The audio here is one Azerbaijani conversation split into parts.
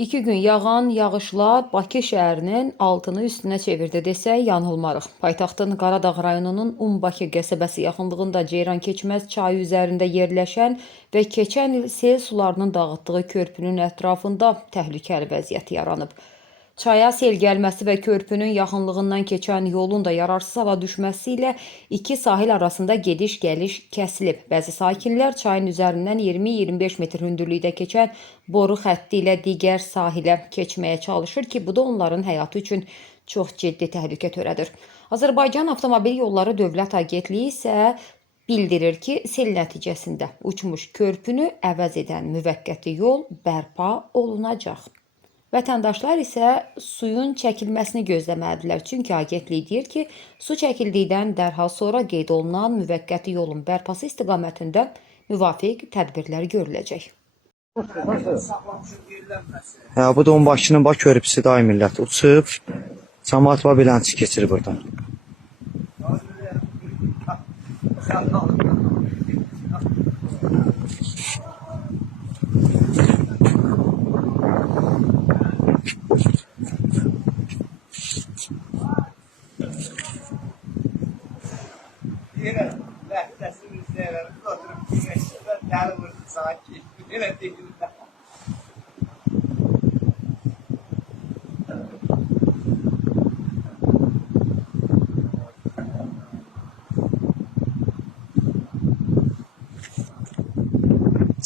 2 gün yağan yağışlar Bakı şəhərinin altını üstünə çevirdi desək yanılmarıq. Paytaxtın Qaradağ rayonunun Umbakı qəsəbəsi yaxınlığında Ceyrankeçməz çayı üzərində yerləşən və keçən il sel sularının dağıtdığı körpünün ətrafında təhlükəli vəziyyət yaranıb. Çaya sel gəlməsi və körpünün yaxınlığından keçən yolun da yararsız hala düşməsi ilə iki sahil arasında gediş-gəliş kəsilib. Bəzi sakinlər çayın üzərindən 20-25 metr hündürlükdə keçən boru xətti ilə digər sahilə keçməyə çalışır ki, bu da onların həyatı üçün çox ciddi təhlükə törədir. Azərbaycan Avtomobil Yolları Dövlət Agentliyi isə bildirir ki, sel nəticəsində uçmuş körpünü əvəz edən müvəqqəti yol bərpa olunacaq. Vətəndaşlar isə suyun çəkilməsini gözləməlidirlər. Çünki agentlik deyir ki, su çəkildikdən dərhal sonra qeyd olunan müvəqqəti yolun bərpası istiqamətində müvafiq tədbirlər görüləcək. Bu da Bakının baş körpüsü da millət uçub. Cəmaət var beləncə keçir buradan. Yine ləhzəsini izləyərək oturub güneşdə dəli vurdu sanki. Yine deyirlər.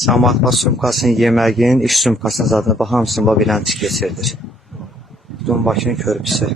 Cəmaət baş sumkasını, yeməyin, iş sumkasının zadına hamısını beləncə keçirdir. Bu da Bakının körpüsü.